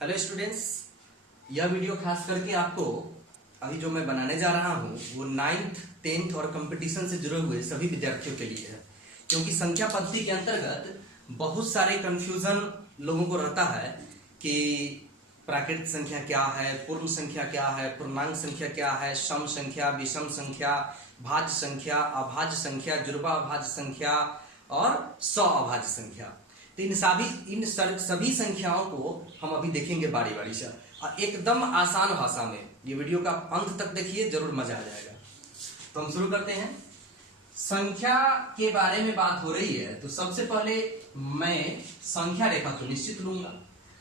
Hello students, यह video खास करके आपको अभी जो मैं बनाने जा रहा हूँ वो 9th 10th और कंपटीशन से जुड़े हुए सभी विद्यार्थियों के लिए है। क्योंकि संख्या पद्धति के अंतर्गत बहुत सारे कंफ्यूजन लोगों को रहता है कि प्राकृत संख्या क्या है, पूर्ण संख्या क्या है, पूर्णांक संख्या क्या है, सम संख्या, विषम संख्या, भाज्य संख्या, अभाज्य संख्या, जुड़वा अभाज्य संख्या और सौ अभाज्य संख्या। तो इन सभी संख्याओं को हम अभी देखेंगे बारी बारी से और एकदम आसान भाषा में। ये वीडियो का अंत तक देखिए, जरूर मजा आ जाएगा। तो हम शुरू करते हैं। संख्या के बारे में बात हो रही है तो सबसे पहले मैं संख्या रेखा तो निश्चित लूंगा।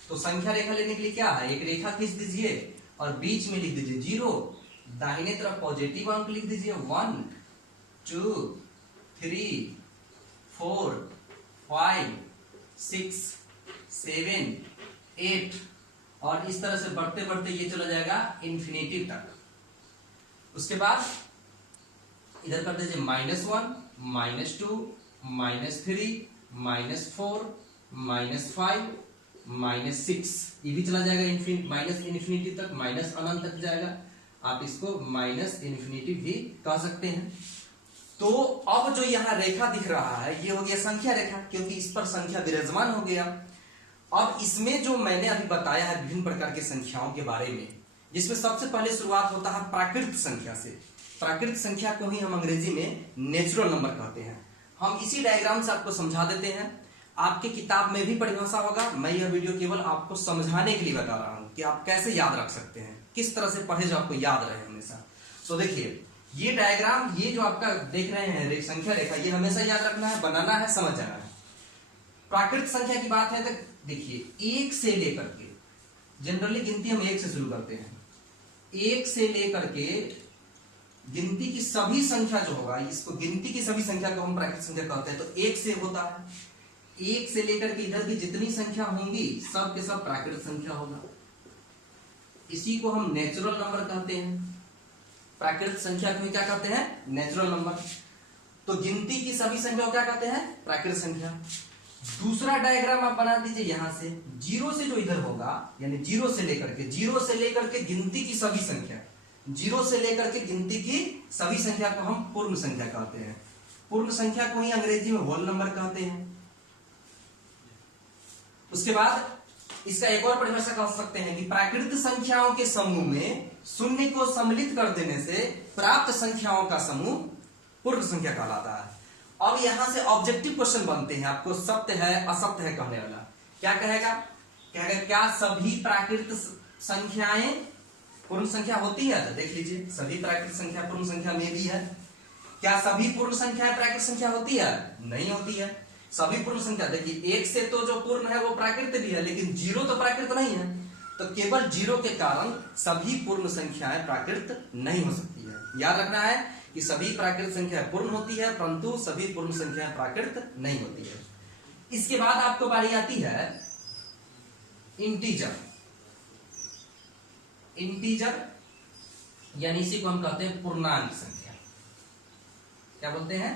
तो संख्या रेखा लेने के लिए क्या है, एक रेखा खींच दीजिए और बीच में लिख दीजिए 0, दाहिने तरफ पॉजिटिव अंक लिख दीजिए 1 2 3 4 5 6 7 8 और इस तरह से बढ़ते बढ़ते ये चला जाएगा इंफिनिटी तक। उसके बाद इधर कर दीजिए -1 -2 -3 -4 -5 -6, ये भी चला जाएगा माइनस इन्फिनिटी तक, माइनस अनंत तक जाएगा। आप इसको माइनस इन्फिनिटी भी कह सकते हैं। तो अब जो यहाँ रेखा दिख रहा है ये हो गया संख्या रेखा, क्योंकि इस पर संख्या विराजमान हो गया। अब इसमें जो मैंने अभी बताया है विभिन्न प्रकार की संख्याओं के बारे में, जिसमें सबसे पहले शुरुआत होता है प्राकृत संख्या से। प्राकृत संख्या को ही हम अंग्रेजी में नेचुरल नंबर कहते हैं। हम इसी डायग्राम से आपको समझा देते हैं। आपके किताब में भी परिभाषा होगा, मैं यह वीडियो केवल आपको समझाने के लिए बता रहा हूं कि आप कैसे याद रख सकते हैं, किस तरह से पढ़े जो आपको याद रहे हमेशा। तो देखिए ये डायग्राम, ये जो आपका देख रहे हैं संख्या रेखा, ये हमेशा याद रखना है, बनाना है, समझ जाना है। प्राकृत संख्या की बात है तो देखिए 1 से लेकर के, जनरली गिनती हम 1 से शुरू करते हैं, 1 से लेकर के गिनती की सभी संख्या जो होगा, इसको गिनती की सभी संख्या को हम प्राकृत संख्या कहते हैं। तो 1 से होता है, 1 से लेकर के इधर की जितनी संख्या होंगी सब के सब प्राकृत संख्या होगा। इसी को हम नेचुरल नंबर कहते हैं। प्राकृत संख्या को क्या कहते हैं, नेचुरल नंबर। तो गिनती की सभी संख्या को क्या कहते हैं, प्राकृत संख्या। दूसरा डायग्राम आप बना दीजिए यहां से, 0 से जो इधर होगा, यानी 0 से लेकर के गिनती की सभी संख्या, 0 से लेकर के गिनती की सभी संख्या को हम पूर्ण संख्या कहते हैं। पूर्ण संख्या को ही अंग्रेजी में होल नंबर कहते हैं। उसके बाद इसका एक और परिभाषा कह सकते हैं कि प्राकृत संख्याओं के समूह में शून्य को सम्मिलित कर देने से प्राप्त संख्याओं का समूह पूर्ण संख्या कहलाता है। अब यहां से ऑब्जेक्टिव क्वेश्चन बनते हैं, आपको सत्य है असत्य है कहने वाला। क्या कहेगा, क्या सभी प्राकृत संख्याएं पूर्ण संख्या होती है? तो देख लीजिए, सभी प्राकृत संख्या पूर्ण संख्या में भी है। क्या सभी पूर्ण संख्याएं प्राकृत संख्या होती है? नहीं होती है। सभी पूर्ण संख्या, देखिए 1 से तो जो पूर्ण है वो प्राकृत भी है, लेकिन 0 तो प्राकृत नहीं है। तो केवल 0 के कारण सभी पूर्ण संख्याएं प्राकृत नहीं हो सकती है। याद रखना है कि सभी प्राकृत संख्या पूर्ण होती है, परंतु सभी पूर्ण संख्याएं प्राकृत नहीं होती है। इसके बाद आपको बारी आती है इंटीजर। इंटीजर यानी इसी को हम कहते हैं पूर्णांक संख्या। क्या बोलते हैं,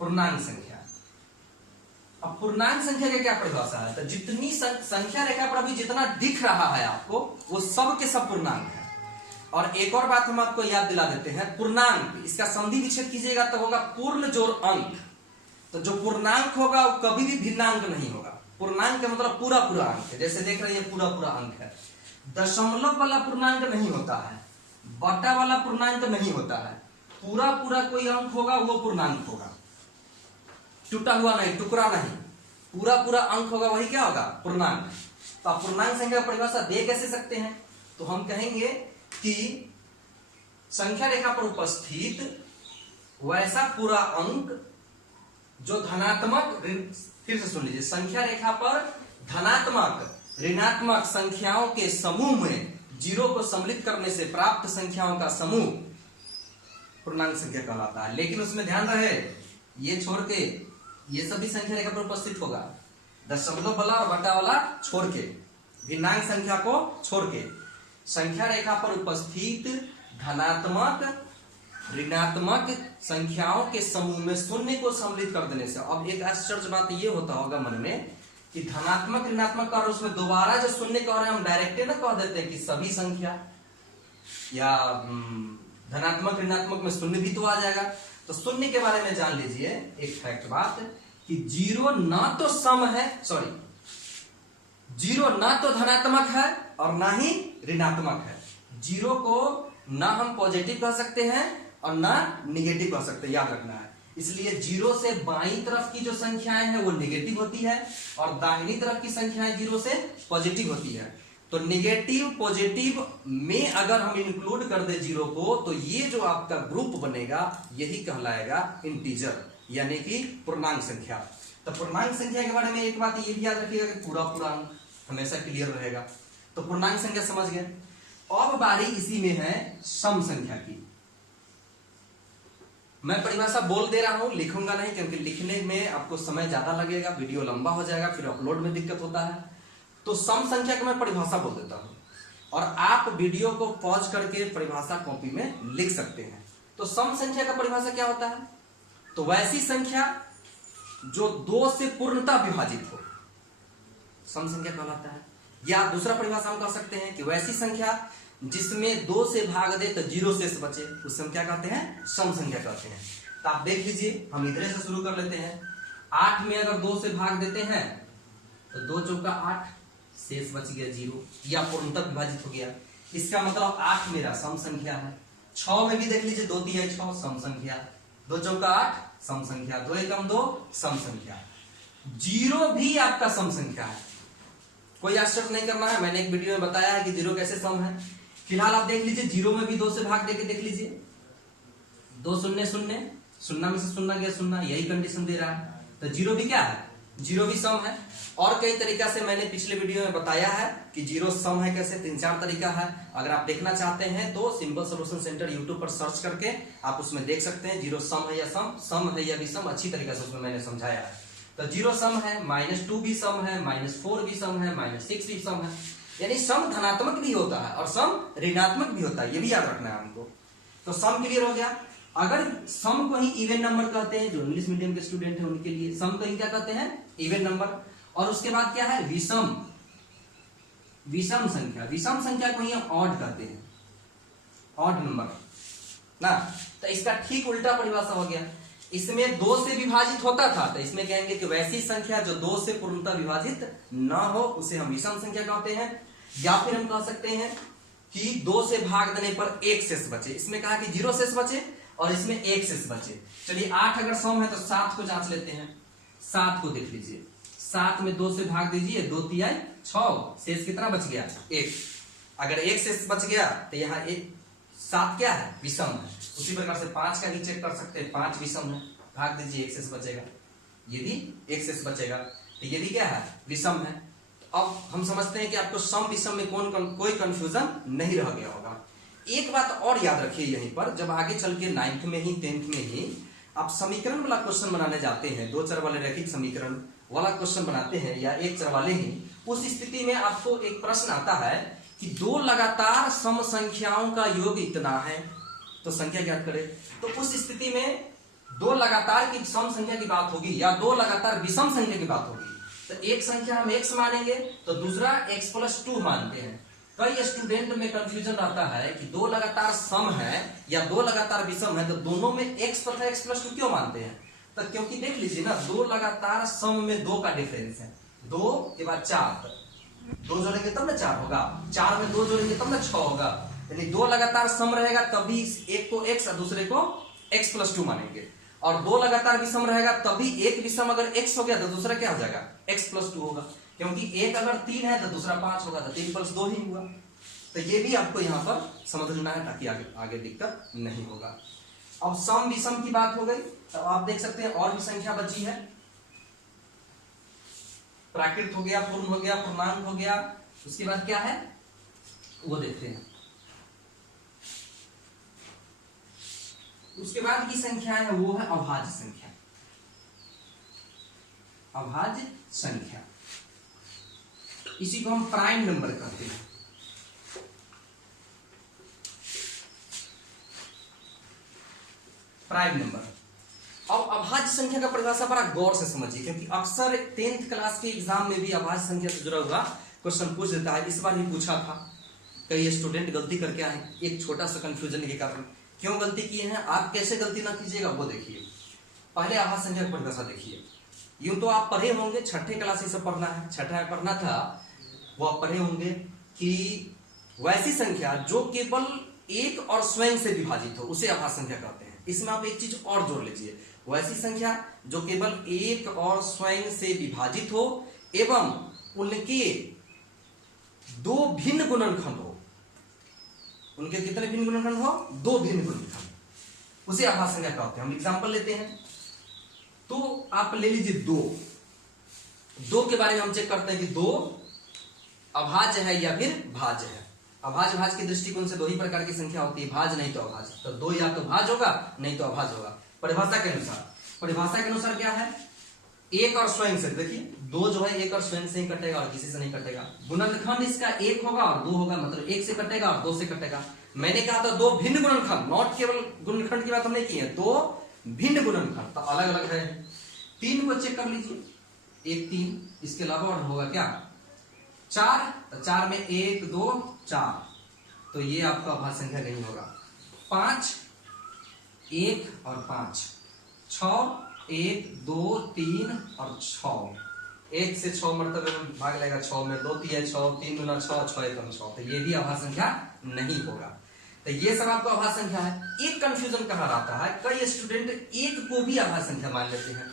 पूर्णांक संख्या। अब पूर्णांक संख्या का क्या परिभाषा है, तो जितनी संख्या रेखा पर अभी जितना दिख रहा है आपको वो सब के सब पूर्णांक है। और एक और बात हम आपको याद दिला देते हैं, पूर्णांक, इसका संधि विच्छेद कीजिएगा तो होगा पूर्ण जोड़ अंक। तो जो पूर्णांक होगा वो कभी भी भिन्नांक नहीं होगा। पूर्णांक का मतलब पूरा पूरा अंक है, जैसे देख रहे हैं पूरा पूरा अंक है। दशमलव वाला पूर्णांक नहीं होता है, बटा वाला पूर्णांक नहीं होता है। पूरा पूरा कोई अंक होगा वो पूर्णांक होगा, टूटा हुआ नहीं, टुकड़ा नहीं, पूरा पूरा अंक होगा वही क्या होगा, पूर्णांक। तो आप पूर्णांक संख्या की परिभाषा दे कैसे सकते हैं, तो हम कहेंगे कि संख्या रेखा पर उपस्थित वैसा पूरा अंक जो धनात्मक, फिर से सुन लीजिए, संख्या रेखा पर धनात्मक ऋणात्मक संख्याओं के समूह में 0 को सम्मिलित करने से प्राप्त संख्याओं का समूह पूर्णांक संख्या कहलाता है। लेकिन उसमें ध्यान रहे, ये छोड़ के ये सभी संख्या रेखा पर उपस्थित होगा, दशमलव वाला और बटा वाला छोड़ के, भिन्नांक संख्या को छोड़ के। संख्या रेखा पर उपस्थित धनात्मक ऋणात्मक संख्याओं के समूह में शून्य को सम्मिलित कर देने से। अब एक आश्चर्य बात ये होता होगा मन में कि धनात्मक ऋणात्मक का, और उसमें दोबारा जो शून्य कह रहे हैं हम डायरेक्ट ना कह देते हैं कि सभी संख्या, या धनात्मक ऋणात्मक में शून्य भी तो आ जाएगा। तो शून्य के बारे में जान लीजिए एक फैक्ट बात कि जीरो ना तो सम है, सॉरी, जीरो ना तो धनात्मक है और ना ही ऋणात्मक है। जीरो को ना हम पॉजिटिव कह सकते हैं और ना निगेटिव कह सकते हैं, याद रखना है। इसलिए जीरो से बाईं तरफ की जो संख्याएं हैं वो निगेटिव होती है और दाहिनी तरफ की संख्याएं जीरो से पॉजिटिव होती है। तो निगेटिव पॉजिटिव में अगर हम इंक्लूड कर दे जीरो को, तो ये जो आपका ग्रुप बनेगा यही कहलाएगा इंटीजर, यानी कि पूर्णांक संख्या। तो पूर्णांक संख्या के बारे में एक बात ये भी याद रखिएगा कि पूरा पूर्णांक हमेशा क्लियर रहेगा। तो पूर्णांक संख्या समझ गए। अब बारी इसी में है सम संख्या की। मैं परिभाषा बोल दे रहा हूं, लिखूंगा नहीं, क्योंकि लिखने में आपको समय ज्यादा लगेगा, वीडियो लंबा हो जाएगा, फिर अपलोड में दिक्कत होता है। तो सम संख्या की मैं परिभाषा बोल देता हूं और आप वीडियो को पॉज करके परिभाषा कॉपी में लिख सकते हैं। तो सम संख्या का परिभाषा क्या होता है? तो वैसी संख्या जो दो से पूर्णतः विभाजित हो, सम संख्या कहलाता है। या दूसरा परिभाषा हम कह सकते हैं कि वैसी संख्या जिसमें दो से भाग दे तो जीरो शेष बचे, उसे हम क्या कहते हैं? सम संख्या कहते हैं। तो आप देख लीजिए, हम इधर से शुरू कर लेते हैं। 8 में अगर 2 से भाग देते हैं तो 2 चौका 8, शेष बच गया 0, या पूर्णतः विभाजित हो गया। इसका मतलब 8 मेरा सम संख्या है। 6 में भी देख लीजिए, 2 तिहाई 6 सम संख्या, 2 चौका 8 सम संख्या, 2 एकम 2 सम संख्या। 0 भी आपका सम संख्या है, कोई आश्चर्य नहीं करना है। मैंने एक वीडियो में बताया है कि 0 कैसे सम है। फिलहाल आप देख लीजिए, 0 में भी 2 से भाग देके देख लीजिए, 2 शून्य शून्य, शून्य में से शून्य गया शून्य, यही कंडीशन दे रहा है। तो 0 भी क्या है? 0 भी सम है। और कई तरीका से मैंने पिछले वीडियो में बताया है कि 0 सम है कैसे, 3-4 तरीका है। अगर आप देखना चाहते हैं तो सिंपल सॉल्यूशन सेंटर यूट्यूब पर सर्च करके आप उसमें देख सकते हैं 0 सम है या सम है या विषम, अच्छी तरीके से उसमें मैंने समझाया है। तो 0 सम है, -2 भी सम है, -4 भी सम है, -6 भी सम है। यानी सम धनात्मक भी होता है और सम ऋणात्मक भी होता है, ये भी याद रखना है हमको। तो सम क्लियर हो गया। अगर सम को ही इवन नंबर कहते हैं, जो इंग्लिश मीडियम के स्टूडेंट हैं उनके लिए सम को ही क्या कहते हैं? Even number. और उसके बाद क्या है? विषम, विषम संख्या। विषम संख्या को ही हम ऑड कहते हैं, ऑड नंबर ना। तो इसका ठीक उल्टा परिभाषा हो गया। इसमें 2 से विभाजित होता था, तो इसमें कहेंगे कि वैसी संख्या जो 2 से पूर्णतः विभाजित ना हो उसे हम विषम संख्या कहते हैं। या फिर हम कह सकते हैं कि 2 से भाग देने पर 1 शेष बचे। इसमें कहा कि 0 शेष बचे और इसमें 1 शेष बचे। चलिए 8 अगर सम है तो 7 को जांच लेते हैं। 7 को देख लीजिए, 7 में 2 से भाग दीजिए, 2 तिहाई 6, शेष कितना बच गया? 1। अगर 1 शेष बच गया तो यहाँ 7 क्या है? विषम है। उसी प्रकार से 5 का भी चेक कर सकते हैं, 5 विषम है, भाग दीजिए 1 शेष बचेगा, ये भी 1 शेष बचेगा, तो ये भी क्या है? विषम है। तो अब हम समझते हैं कि आपको सम विषम में कोई कंफ्यूजन नहीं रह गया होगा। एक बात और याद रखिए यहीं पर, जब आगे चल के 9th में ही 10th में ही आप समीकरण वाला क्वेश्चन बनाने जाते हैं, 2 चर वाले रैखिक समीकरण वाला क्वेश्चन बनाते हैं या 1 चर वाले ही, उस स्थिति में आपको एक प्रश्न आता है कि 2 लगातार सम संख्याओं का योग इतना है, तो संख्या ज्ञात करें। तो उस स्थिति में 2 लगातार की सम संख्या की बात होगी या 2 लगातार विषम संख्या की बात होगी। तो एक संख्या हम x मानेंगे तो दूसरा x+2 मानते हैं। कई स्टूडेंट में कंफ्यूजन रहता है कि 2 लगातार सम है या 2 लगातार विषम है, तो दोनों में x तथा x+2 क्यों मानते हैं? तो क्योंकि देख लीजिए ना, 2 लगातार सम में 2 का डिफरेंस है, 2 के बाद 4, 2 जोड़ेंगे तब ना 4 होगा, 4 में 2 जोड़ेंगे तब ना 6 होगा। यानी 2 लगातार सम रहेगा तभी एक को x और दूसरे को x+2 मानेंगे, और 2 लगातार विषम रहेगा तभी एक विषम अगर x हो गया तो दूसरा क्या हो जाएगा? x+2 होगा, क्योंकि एक अगर 3 है तो दूसरा 5 होगा, तो 3+2 ही हुआ। तो ये भी आपको यहाँ पर समझना है ताकि आगे दिक्कत नहीं होगा। अब सम विषम की बात हो गई, तो आप देख सकते हैं और भी संख्या बची है। प्राकृत हो गया, पूर्ण हो गया, पूर्णांक हो गया, उसके बाद क्या है वो देखते हैं। उसके बाद की संख्या है वो है अभाज्य संख्या। अभाज्य संख्या, इसी को हम प्राइम नंबर कहते हैं। Prime number. अब अभाज्य अभाज्य संख्या का परिभाषा बड़ा गौर से समझिए, क्योंकि अक्सर 10th क्लास के एग्जाम में भी अभाज्य संख्या से जुड़ा हुआ क्वेश्चन पूछ देता है। इस बार भी पूछा था, कई स्टूडेंट गलती करके आए एक छोटा सा कंफ्यूजन के कारण। क्यों गलती किए हैं, आप कैसे गलती ना कीजिएगा वो देखिए। पहले अभाज्य संख्या की परिभाषा देखिए। यूं तो आप पढ़े होंगे, छठे क्लास से पढ़ना है, छठा में पढ़ना था, वो आप पढ़े होंगे कि वैसी संख्या जो केवल एक और स्वयं से विभाजित हो उसे अभाज्य संख्या कहते हैं। इसमें आप एक चीज और जोड़ लीजिए, वैसी संख्या जो केवल एक और स्वयं से विभाजित हो एवं उनके दो भिन्न गुणनखंड हो। उनके कितने भिन्न गुणनखंड हो? दो भिन्न गुणनखंड, उसे अभाज्य संख्या कहते हैं। हम एग्जांपल लेते हैं, तो आप ले लीजिए दो के बारे में हम चेक करते हैं कि दो अभाज्य है या फिर भाज्य है। अभाज्य भाज्य के दृष्टिकोण से दो ही प्रकार की संख्या होती है, भाज्य नहीं तो अभाज्य। तो दो या तो भाज्य होगा नहीं तो अभाज्य होगा परिभाषा के अनुसार। परिभाषा के अनुसार क्या है, एक और स्वयं से। देखिए दो जो है एक और स्वयं से ही कटेगा और किसी से नहीं कटेगा। गुणनखंड इसका एक होगा और दो होगा, मतलब एक से कटेगा और दो से कटेगा। मैंने कहा था दो भिन्न गुणनखंड, नॉट केवल गुणनखंड की बात हमने की है, दो भिन्न गुणनखंड तो अलग अलग है। तीन को चेक कर लीजिए, एक तीन, इसके अलावा और होगा क्या चार, तो चार में एक दो चार, तो ये आपका अभाज्य संख्या नहीं होगा। पांच, एक और पांच, छ, एक दो तीन और छ, एक से 6 मरतबे में भाग लेगा, 6 में 2 तिया 6, 3 गुना 6, 6 एकम 6, तो ये भी अभाज्य संख्या नहीं होगा। तो ये सब आपको अभाज्य संख्या है। एक कंफ्यूजन कहाँ आता है, कई स्टूडेंट एक को भी अभाज्य संख्या मान लेते हैं।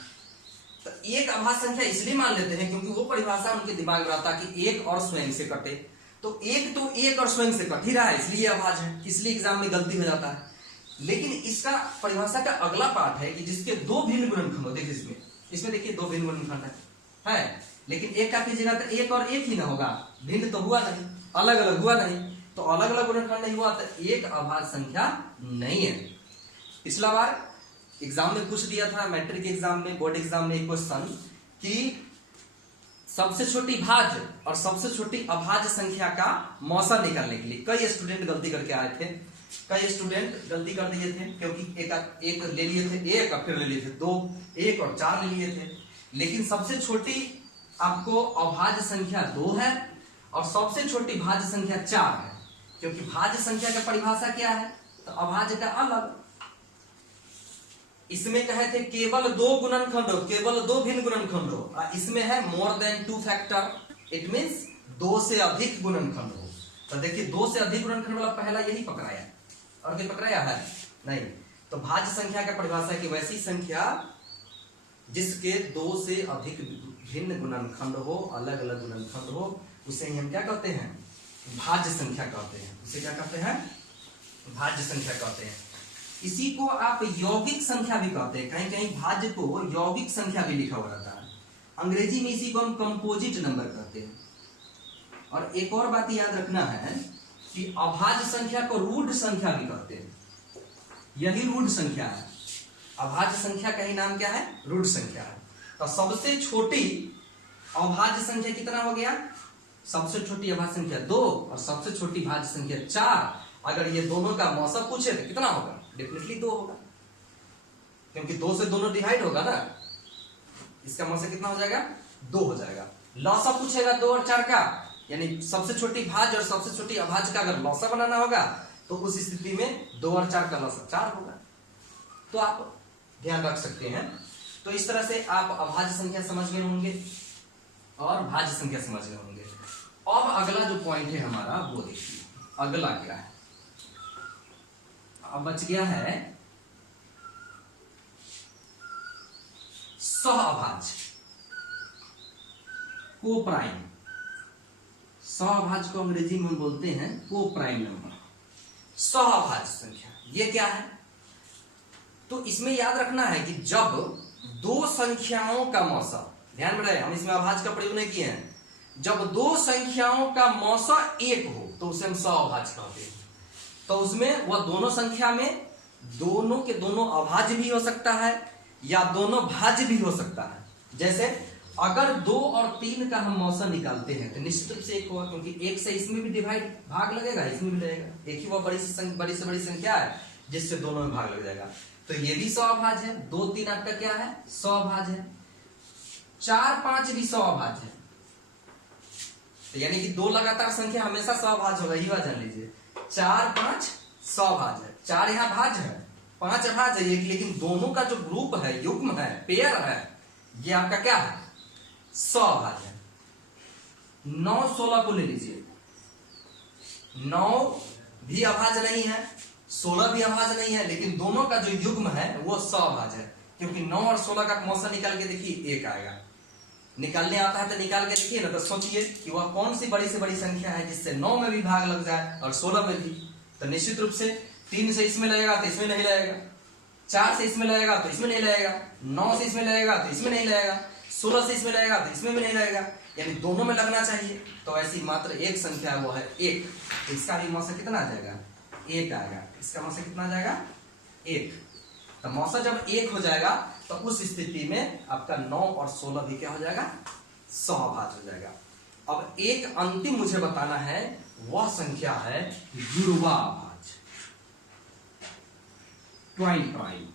तो एक अभाज्य संख्या इसलिए मान लेते हैं क्योंकि वो परिभाषा उनके दिमाग में आता कि एक और स्वयं से कटे, तो एक और स्वयं से कट ही रहा है इसलिए अभाज्य है, इसलिए एग्जाम में गलती हो जाता है। लेकिन इसका परिभाषा का अगला पार्ट है कि जिसके दो भिन्न गुणनखंड हो। देखिए इसमें देखिए दो भिन्न गुणनखंड है, लेकिन एक का कीजिएगा तो एक और एक ही ना होगा, भिन्न तो हुआ नहीं, अलग अलग हुआ नहीं, तो अलग अलग गुणनखंड नहीं हुआ तो एक अभाज्य संख्या नहीं है। पिछला बार एग्जाम में पूछ दिया था, मैट्रिक एग्जाम में, बोर्ड एग्जाम में एक क्वेश्चन कि सबसे छोटी भाज्य और सबसे छोटी अभाज्य संख्या का मौसा निकालने के लिए कई स्टूडेंट गलती करके आए थे। कई स्टूडेंट गलती कर दिए थे क्योंकि एक ले लिए थे, एक और फिर ले लिए थे दो, एक और चार ले लिए थे। लेकिन सबसे छोटी आपको अभाज्य संख्या 2 है और सबसे छोटी भाज्य संख्या 4 है, क्योंकि भाज्य संख्या का परिभाषा क्या है, तो अभाज्य का अलग। इसमें कहे थे केवल दो गुणनखंड हो, केवल दो भिन्न गुणनखंड हो, इसमें है more than 2 factor, it means 2 से अधिक गुणनखंड हो। तो देखिए 2 से अधिक गुणनखंड वाला पहला यही पकड़ाया, और क्या पकड़ाया है नहीं। तो भाज्य संख्या का परिभाषा की वैसी संख्या जिसके 2 से अधिक भिन्न गुणनखंड हो, अलग अलग गुणनखंड हो, उसे हम क्या कहते हैं, भाज्य संख्या कहते हैं। उसे क्या कहते हैं, भाज्य संख्या कहते हैं। इसी को आप यौगिक संख्या भी कहते हैं, कहीं कहीं भाज्य को यौगिक संख्या भी लिखा हुआ रहता है। अंग्रेजी में इसी को हम कंपोजिट नंबर कहते हैं। और एक और बात याद रखना है कि अभाज्य संख्या को रूढ़ संख्या भी कहते हैं, यही रूढ़ संख्या है। अभाज्य संख्या का ही नाम क्या है, रूढ़ संख्या है। तो सबसे छोटी अभाज्य संख्या कितना हो गया, सबसे छोटी अभाज्य संख्या 2 और सबसे छोटी भाज्य संख्या 4। अगर ये दोनों का मौसा पूछे तो कितना होगा, डेफिनेटली 2 होगा, क्योंकि 2 से दोनों डिवाइड होगा ना, इसका मौसा कितना हो जाएगा, 2 हो जाएगा। लौसा पूछेगा 2 और 4 का, यानी सबसे छोटी भाज्य और सबसे छोटी अभाज्य का अगर लौसा बनाना होगा तो उस स्थिति में 2 और 4 का लौसा 4 होगा। तो आप ध्यान रख सकते हैं। तो इस तरह से आप अभाज्य संख्या समझ गए होंगे और भाज्य संख्या समझ गए होंगे। अब अगला जो पॉइंट है हमारा वो देखिए, अगला क्या है, अब बच गया है सहअभाज्य, कोप्राइम। सहअभाज्य को अंग्रेजी में हम बोलते हैं कोप्राइम नंबर, सहअभाज्य संख्या। ये क्या है, तो इसमें याद रखना है कि जब दो संख्याओं का मौसा, ध्यान में रहे हम इसमें अभाज्य का प्रयोग नहीं किए हैं, जब दो संख्याओं का मौसा 1 हो तो उसे हम सहअभाज्य कहते हैं। तो उसमें वह दोनों संख्या में दोनों के दोनों अभाज्य भी हो सकता है या दोनों भाज्य भी हो सकता है। जैसे अगर 2 और 3 का हम मौसा निकालते हैं तो निश्चित रूप से 1 होगा, क्योंकि 1 से इसमें भी डिवाइड भाग लगेगा, इसमें भी लगेगा। एक ही वह बड़ी से बड़ी संख्या है जिससे दोनों में भाग लग जाएगा। तो ये भी 100 अभाज्य है। 2 3 आपका क्या है 100 अभाज्य है। 4 5 भी 100 अभाज्य है। तो यानी कि 2 लगातार संख्या हमेशा 100 अभाज्य होगा, ये बात जान लीजिए। 4 5 100 अभाज्य है। 4 यहाँ भाज्य है, 5 अभाज्य है, लेकिन दोनों का जो ग्रुप है, युग्म है, पेयर है, ये आपका क्या है 100 अभाज्य है। 9 16 को ले लीजिए। 9 भी अभाज्य नहीं है, 16 भी अभाज्य नहीं है, लेकिन दोनों का जो युग्म है वो 100 अभाज्य है। क्योंकि 9 और 16 का मौसा निकाल के देखिए 1 आएगा। निकालने आता है तो निकाल के देखिए ना, तो सोचिए कि वह कौन सी बड़ी से बड़ी संख्या है जिससे 9 में भी भाग लग जाए और 16 में भी। तो निश्चित रूप से 3 से इसमें लगेगा तो इसमें नहीं लगेगा, 4 से इसमें लगेगा तो इसमें नहीं लगेगा, 9 से इसमें लगेगा तो इसमें नहीं लगेगा, 16 से इसमें लगेगा तो इसमें भी नहीं लगेगा, यानी दोनों में लगना चाहिए। तो ऐसी मात्र एक संख्या है, वो है 1। तो इसका भी मौसा कितना आ जाएगा 1 आएगा। इसका मौसा कितना आ जाएगा 1। तो मौसा जब 1 हो जाएगा तो उस स्थिति में आपका 9 और 16 भी क्या हो जाएगा 100 अभाज्य हो जाएगा। अब एक अंतिम मुझे बताना है, वह संख्या है जुड़वा अभाज्य, ट्वाइन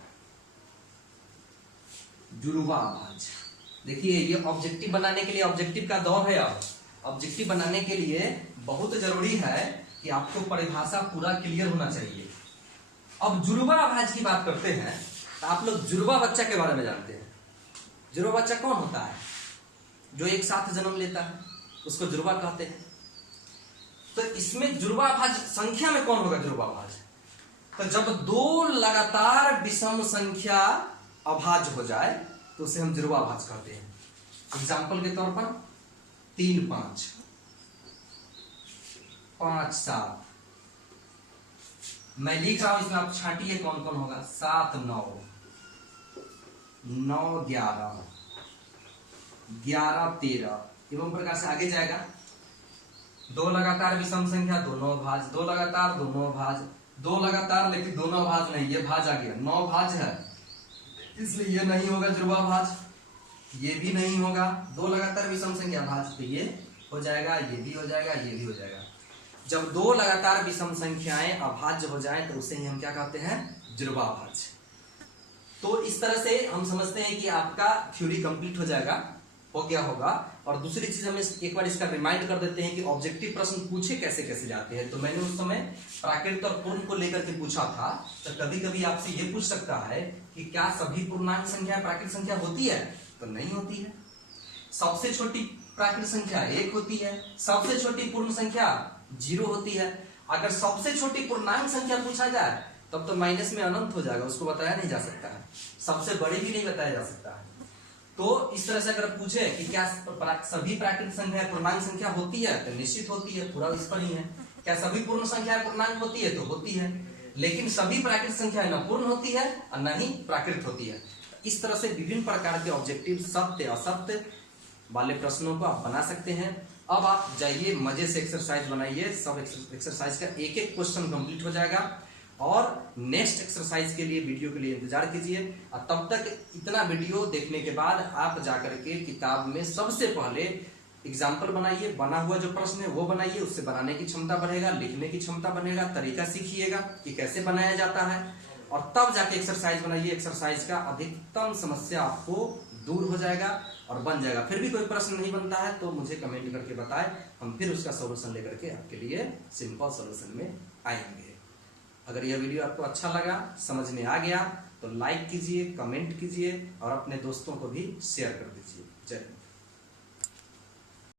जुड़वा अभाज्य। देखिए ये ऑब्जेक्टिव बनाने के लिए, ऑब्जेक्टिव का दौर है। अब ऑब्जेक्टिव बनाने के लिए बहुत जरूरी है कि आपको परिभाषा पूरा क्लियर होना चाहिए। अब जुड़वा अभाज्य की बात करते हैं तो आप लोग जुड़वा बच्चा के बारे में जानते हैं। जुड़वा बच्चा कौन होता है? जो एक साथ जन्म लेता है उसको जुड़वा कहते हैं। तो इसमें जुड़वा अभाज्य संख्या में कौन होगा जुड़वा अभाज्य? तो जब 2 लगातार विषम संख्या अभाज्य हो जाए तो उसे हम जुड़वा अभाज्य कहते हैं। एग्जाम्पल के तौर पर 3 5, 5 7। मैं लिख रहा हूं, इसमें आप छांटिए कौन कौन होगा। 7 9, 9 11, 11 13, एवं प्रकार से आगे जाएगा। 2 लगातार विषम संख्या दोनों भाज्य, 2 लगातार दोनों भाज्य, 2 लगातार लेकिन दोनों भाज्य नहीं, ये भाज्य आ गया। 9 भाज्य है इसलिए ये नहीं होगा जुड़वा भाज्य, ये भी नहीं होगा। 2 लगातार विषम संख्या भाज्य, तो ये हो जाएगा, ये भी हो जाएगा, ये भी हो जाएगा। जब 2 लगातार विषम संख्याएं अभाज्य हो जाएं तो उसे ही हम क्या कहते हैं जुड़वा अभाज्य। तो इस तरह से हम समझते हैं कि आपका थ्योरी कंप्लीट हो जाएगा, हो गया होगा। और दूसरी चीज हम एक बार इसका रिमाइंड कर देते हैं कि ऑब्जेक्टिव प्रश्न पूछे कैसे कैसे जाते हैं। तो मैंने उस समय प्राकृत और पूर्ण को लेकर के पूछा था। तो कभी कभी आपसे ये पूछ सकता है कि क्या सभी पूर्णांक संख्या प्राकृत संख्या होती है? तो नहीं होती है। सबसे छोटी प्राकृत संख्या 1 होती है, सबसे छोटी पूर्ण संख्या 0 होती है। अगर सबसे छोटी पूर्णांक संख्या पूछा जाए तब तो माइनस में अनंत हो जाएगा, उसको बताया नहीं जा सकता है। सबसे बड़ी भी नहीं बताया जा सकता है। तो इस तरह से अगर पूछे कि क्या सभी प्राकृत संख्या पूर्णांक संख्या होती है, तो निश्चित होती है, पूरा इस पर ही है। क्या सभी पूर्ण संख्या पूर्णांक होती है? तो होती है। लेकिन सभी प्राकृत संख्या न पूर्ण होती है और न ही प्राकृत होती है। इस तरह से विभिन्न प्रकार के ऑब्जेक्टिव सत्य असत्य वाले प्रश्नों को आप बना सकते हैं। अब आप जाइए मजे से एक्सरसाइज बनाइए। सब एक्सरसाइज का एक एक क्वेश्चन कंप्लीट हो जाएगा और नेक्स्ट एक्सरसाइज के लिए वीडियो के लिए इंतजार कीजिए। और तब तक इतना वीडियो देखने के बाद आप जाकर के किताब में सबसे पहले एग्जाम्पल बनाइए, बना हुआ जो प्रश्न है वो बनाइए, उससे बनाने की क्षमता बढ़ेगा, लिखने की क्षमता बढ़ेगा, तरीका सीखिएगा कि कैसे बनाया जाता है, और तब जाके एक्सरसाइज बनाइए। एक्सरसाइज का अधिकतम समस्या आपको दूर हो जाएगा और बन जाएगा। फिर भी कोई प्रश्न नहीं बनता है तो मुझे कमेंट करके बताएं, हम फिर उसका सॉल्यूशन लेकर के आपके लिए सिंपल सॉल्यूशन में आएंगे। अगर यह वीडियो आपको अच्छा लगा, समझ में आ गया, तो लाइक कीजिए, कमेंट कीजिए और अपने दोस्तों को भी शेयर कर दीजिए। जय हिंद।